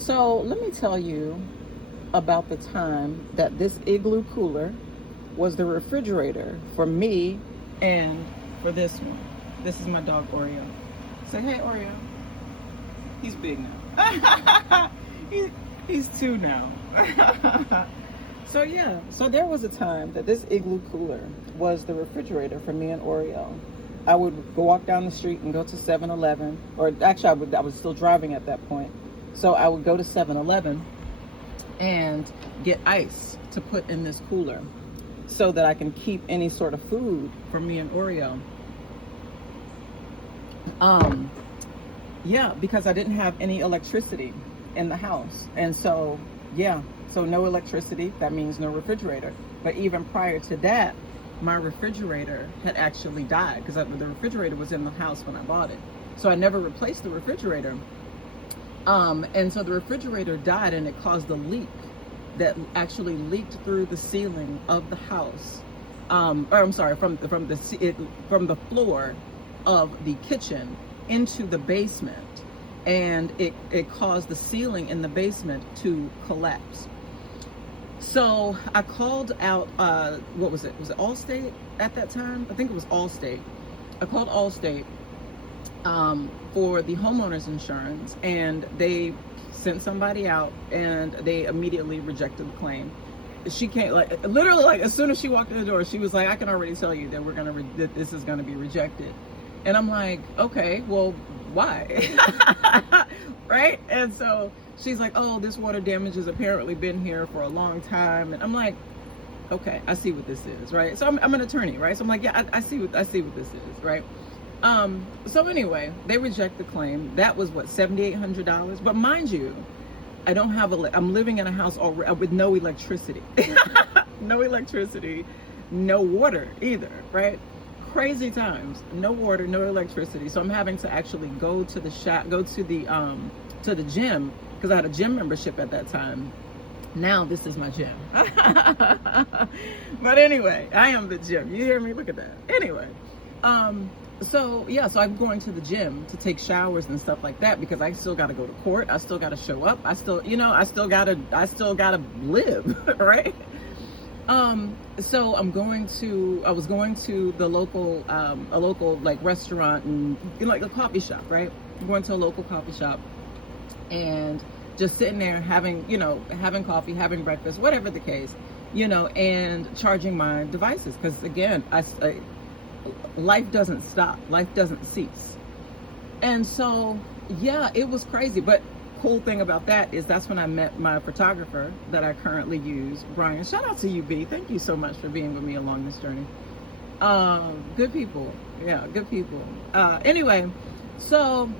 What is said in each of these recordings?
So let me tell you about the time that this igloo cooler was the refrigerator for me and for this one. This is my dog Oreo. Say hey Oreo. He's big now. he's 2 now. So yeah, so there was a time that this igloo cooler was the refrigerator for me and Oreo. I would go walk down the street and go to 7-Eleven, or actually I was still driving at that point. So I would go to 7-Eleven and get ice to put in this cooler so that I can keep any sort of food for me and Oreo. Yeah, because I didn't have any electricity in the house. And so, yeah, so no electricity, that means no refrigerator. But even prior to that, my refrigerator had actually died because the refrigerator was in the house when I bought it. So I never replaced the refrigerator. And so the refrigerator died and it caused a leak that actually leaked through the ceiling of the house. Or I'm sorry, from the floor of the kitchen into the basement. And it caused the ceiling in the basement to collapse. So I called out, what was it? Was it Allstate at that time? I think it was Allstate. I called Allstate for the homeowner's insurance, and they sent somebody out and they immediately rejected the claim. She came, like, literally, like, as soon as she walked in the door, she was like, I can already tell you that that this is gonna be rejected. And I'm like, okay, well, why? Right? And so she's like, oh, this water damage has apparently been here for a long time. And I'm like, okay, I see what this is, right? So I'm an attorney, right? So I'm like, yeah, I see what this is, right? So anyway, they reject the claim. That was what, $7,800? But mind you, I don't have I'm living in a house with no electricity. No electricity, no water either, right? Crazy times. No water, no electricity. So I'm having to actually go to the gym, because I had a gym membership at that time. Now this is my gym. But anyway, I am the gym. You hear me? Look at that. Anyway, so yeah, so I'm going to the gym to take showers and stuff like that because I still got to go to court. I still got to show up. I still gotta live, right? So I was going to the local, a local like restaurant and like a coffee shop, right? I'm going to a local coffee shop and just sitting there having coffee, having breakfast, whatever the case, and charging my devices. Cause again, life doesn't stop. Life doesn't cease. And so, yeah, it was crazy. But cool thing about that is that's when I met my photographer that I currently use, Brian. Shout out to you, B. Thank you so much for being with me along this journey. Good people. Yeah, good people. Anyway, so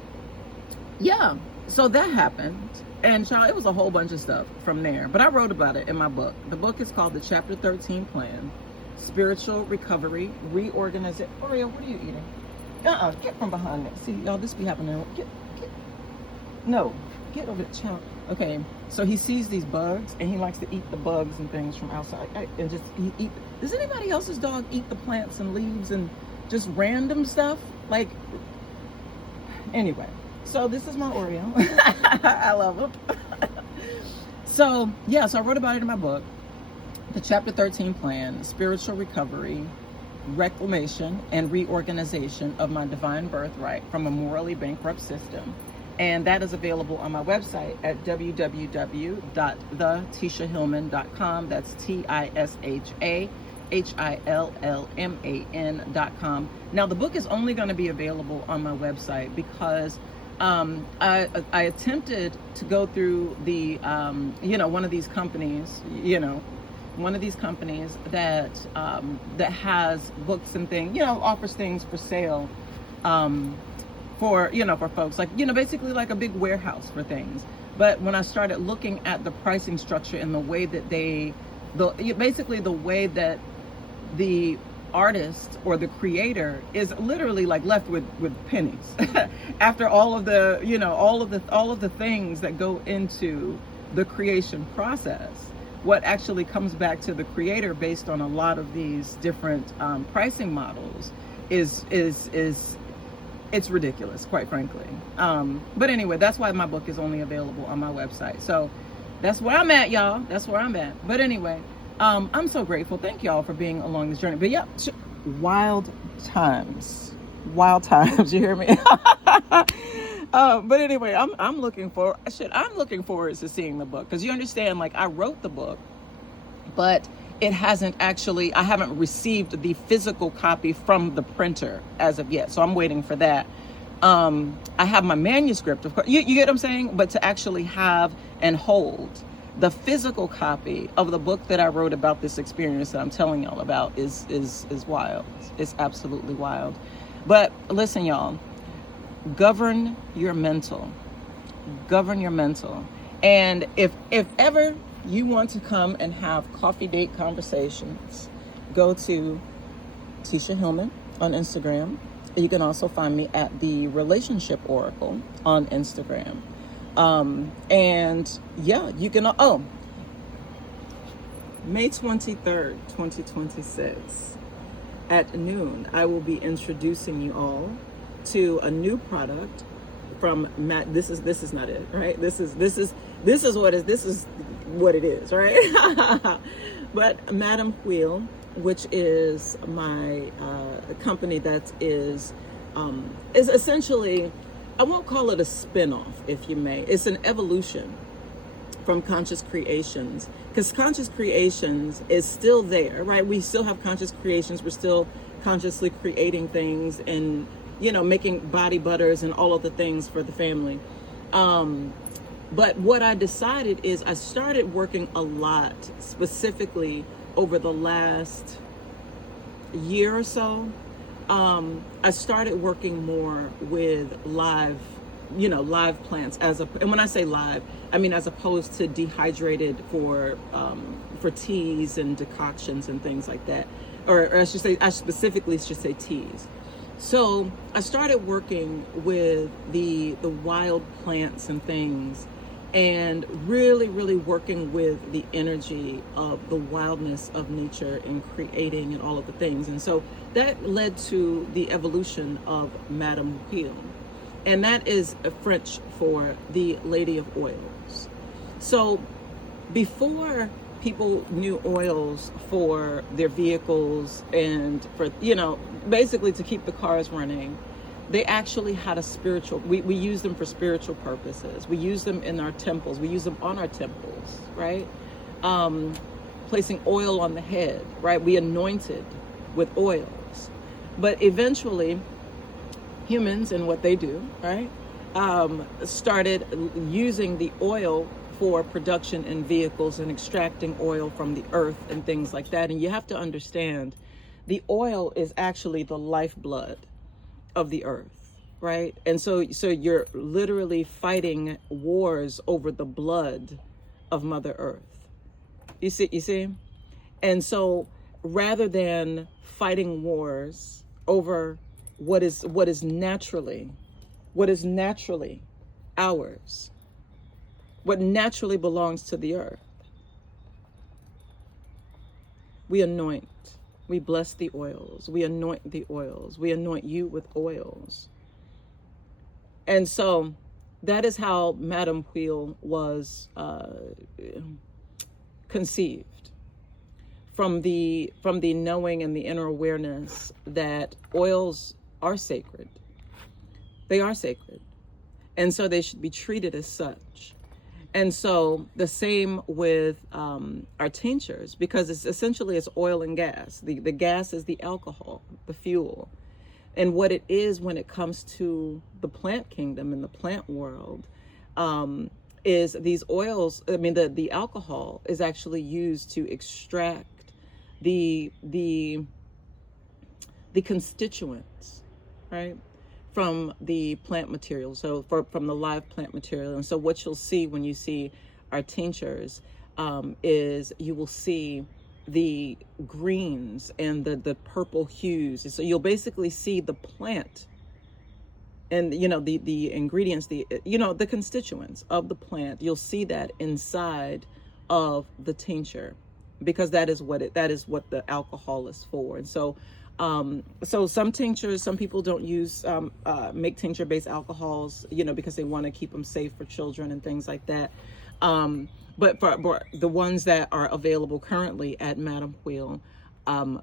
yeah, so that happened. And child, it was a whole bunch of stuff from there. But I wrote about it in my book. The book is called The Chapter 13 Plan, Spiritual Recovery, Reorganization. Oreo, what are you eating? Get from behind me. See, y'all, this be happening. Get over the child. Okay, so he sees these bugs and he likes to eat the bugs and things from outside. And just eat. Does anybody else's dog eat the plants and leaves and just random stuff? Like, anyway, so this is my Oreo. I love him. So, yeah, so I wrote about it in my book, The Chapter 13 Plan, Spiritual Recovery, Reclamation, and Reorganization of My Divine Birthright from a Morally Bankrupt System. And that is available on my website at www.thetishahillman.com. That's TISHAHILLMAN.com. Now, the book is only going to be available on my website because I attempted to go through the, one of these companies, that has books and things, offers things for sale, for folks, like, basically like a big warehouse for things. But when I started looking at the pricing structure and the way that the way that the artist or the creator is literally like left with pennies after all of the all of the things that go into the creation process, what actually comes back to the creator based on a lot of these different pricing models is it's ridiculous, quite frankly. But anyway, that's why my book is only available on my website. So that's where I'm at, y'all. That's where I'm at. But anyway, I'm so grateful. Thank y'all for being along this journey. But yeah, wild times, you hear me? But anyway, I'm looking forward to seeing the book, because you understand, like, I wrote the book, but it hasn't actually, I haven't received the physical copy from the printer as of yet. So I'm waiting for that. I have my manuscript, of course, you get what I'm saying? But to actually have and hold the physical copy of the book that I wrote about this experience that I'm telling y'all about is wild. It's absolutely wild. But listen, y'all, govern your mental. And if ever you want to come and have coffee date conversations, go to Tisha Hillman on Instagram. You can also find me at the Relationship Oracle on Instagram. And yeah, you can, May 23rd, 2026 at noon, I will be introducing you all to a new product from Matt. This is not it, right? This is what it is, right? But Madam Huile, which is my company that is essentially, I won't call it a spin-off, if you may. It's an evolution from Conscious Creations, because Conscious Creations is still there, right? We still have Conscious Creations. We're still consciously creating things and, making body butters and all of the things for the family. But what I decided is I started working a lot, specifically over the last year or so. I started working more with live plants and when I say live, I mean as opposed to dehydrated for teas and decoctions and things like that, or I specifically should say teas. So I started working with the wild plants and things, and really working with the energy of the wildness of nature and creating and all of the things. And so that led to the evolution of Madame Huile. And that is French for the Lady of Oils. So before people knew oils for their vehicles and for, basically to keep the cars running, they actually had a spiritual, we use them for spiritual purposes. We use them in our temples. We use them on our temples, right? Placing oil on the head, right? We anointed with oils. But eventually, humans and what they do, right, started using the oil for production in vehicles and extracting oil from the earth and things like that. And you have to understand, the oil is actually the lifeblood of the earth, right? And so you're literally fighting wars over the blood of Mother Earth. You see? And so rather than fighting wars over what is naturally ours, what naturally belongs to the earth, we anoint, we bless the oils, we anoint the oils, we anoint you with oils. And so that is how Madame Huile was conceived, from the knowing and the inner awareness that oils are sacred. They are sacred. And so they should be treated as such. And so the same with our tinctures, because it's oil and gas. The gas is the alcohol, the fuel. And what it is when it comes to the plant kingdom and the plant world, is these oils, the alcohol is actually used to extract the constituents, right, from the plant material, so from the live plant material. And so what you'll see when you see our tinctures is you will see the greens and the purple hues. And so you'll basically see the plant and the ingredients, the constituents of the plant. You'll see that inside of the tincture, because that is what the alcohol is for. And so So some tinctures, some people don't use, make tincture-based alcohols, you know, because they want to keep them safe for children and things like that. But for the ones that are available currently at Madame Huile,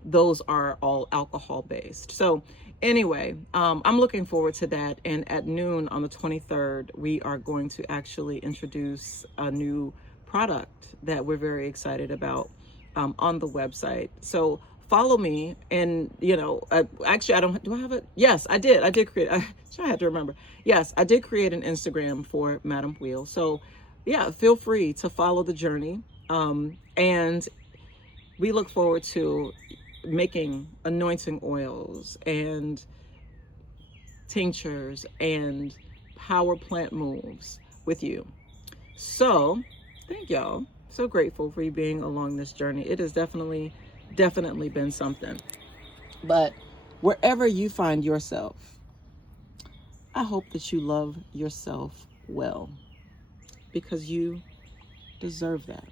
those are all alcohol-based. So anyway, I'm looking forward to that. And at noon on the 23rd, we are going to actually introduce a new product that we're very excited about on the website. So follow me, and actually, do I have it? Yes, I did create, I had to remember. Yes, I did create an Instagram for Madame Huile. So yeah, feel free to follow the journey. And we look forward to making anointing oils and tinctures and power plant moves with you. So thank y'all. So grateful for you being along this journey. It has definitely been something. But wherever you find yourself, I hope that you love yourself well, because you deserve that.